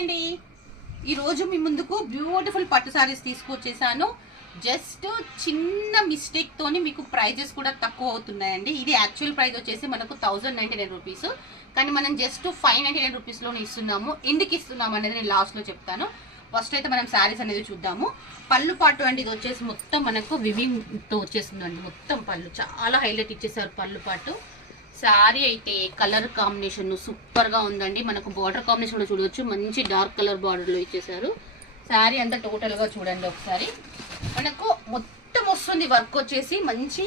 అండి, ఈరోజు మీ ముందుకు బ్యూటిఫుల్ పట్టు సారీస్ తీసుకొచ్చేసాను. జస్ట్ చిన్న మిస్టేక్ తోని మీకు ప్రైజెస్ కూడా తక్కువ అవుతున్నాయండి. ఇది యాక్చువల్ ప్రైస్ వచ్చేసి మనకు 1099 రూపీస్, కానీ మనం జస్ట్ 599 రూపీస్లోనే ఇస్తున్నాము. ఎందుకు ఇస్తున్నాము అనేది నేను లాస్ట్లో చెప్తాను. ఫస్ట్ అయితే మనం శారీస్ అనేది చూద్దాము. పళ్ళు పాటు అండి, ఇది వచ్చేసి మొత్తం మనకు వివింగ్తో వచ్చేస్తుందండి. మొత్తం పళ్ళు చాలా హైలైట్ ఇచ్చేసారు. పళ్ళు పాటు శారీ అయితే కలర్ కాంబినేషన్ సూపర్గా ఉందండి. మనకు బార్డర్ కాంబినేషన్ కూడా చూడవచ్చు, మంచి డార్క్ కలర్ బార్డర్లో ఇచ్చేసారు. శారీ అంతా టోటల్గా చూడండి ఒకసారి. మనకు మొత్తం వస్తుంది వర్క్ వచ్చేసి మంచి.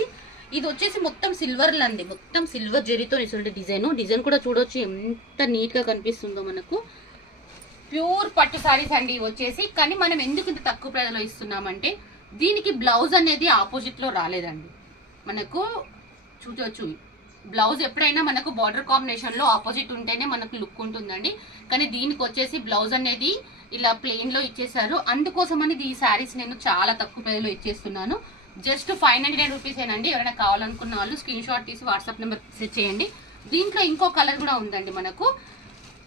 ఇది వచ్చేసి మొత్తం సిల్వర్లో అండి, మొత్తం సిల్వర్ జెరీతో ఇస్తుంది డిజైన్ కూడా చూడవచ్చు ఎంత నీట్గా కనిపిస్తుందో. మనకు ప్యూర్ పట్టు శారీస్ అండి వచ్చేసి. కానీ మనం ఎందుకు ఇంత తక్కువ ప్రైస్లో ఇస్తున్నామంటే దీనికి బ్లౌజ్ అనేది ఆపోజిట్లో రాలేదండి. మనకు చూడవచ్చు బ్లౌజ్ ఎప్పుడైనా మనకు బార్డర్ కాంబినేషన్లో ఆపోజిట్ ఉంటేనే మనకు లుక్ ఉంటుందండి. కానీ దీనికి వచ్చేసి బ్లౌజ్ అనేది ఇలా ప్లెయిన్లో ఇచ్చేసారు. అందుకోసమని ఈ శారీస్ నేను చాలా తక్కువ ప్రైస్లో ఇచ్చేస్తున్నాను. జస్ట్ 599 రూపీసేనండి. ఎవరైనా కావాలనుకున్న వాళ్ళు స్క్రీన్ షాట్ తీసి వాట్సాప్ నెంబర్ సెట్ చేయండి. దీంట్లో ఇంకో కలర్ కూడా ఉందండి మనకు.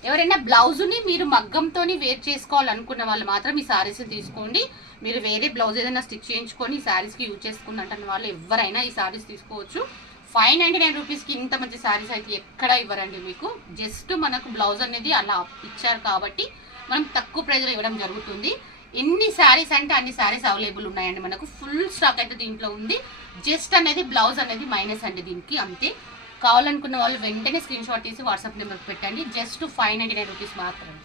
ఎవరైనా బ్లౌజ్ని మీరు మగ్గంతో వేర్ చేసుకోవాలనుకున్న వాళ్ళు మాత్రం ఈ శారీస్ని తీసుకోండి. మీరు వేరే బ్లౌజ్ ఏదైనా స్టిచ్ చేయించుకొని ఈ శారీస్కి యూజ్ చేసుకున్నట్టు వాళ్ళు ఎవరైనా ఈ శారీస్ తీసుకోవచ్చు. 599 రూపీస్కి ఇంత మంచి శారీస్ అయితే ఎక్కడ ఇవ్వరండి మీకు. జస్ట్ మనకు బ్లౌజ్ అనేది అలా ఇచ్చారు కాబట్టి మనం తక్కువ ప్రైజ్లో ఇవ్వడం జరుగుతుంది. ఎన్ని శారీస్ అంటే అన్ని శారీస్ అవైలబుల్ ఉన్నాయండి. మనకు ఫుల్ స్టాక్ అయితే దీంట్లో ఉంది. జస్ట్ అనేది బ్లౌజ్ అనేది మైనస్ అండి దీనికి, అంతే. కావాలనుకున్న వాళ్ళు వెంటనే స్క్రీన్ షాట్ తీసి వాట్సాప్ నెంబర్కి పెట్టండి. జస్ట్ 599 రూపీస్ మాత్రమే.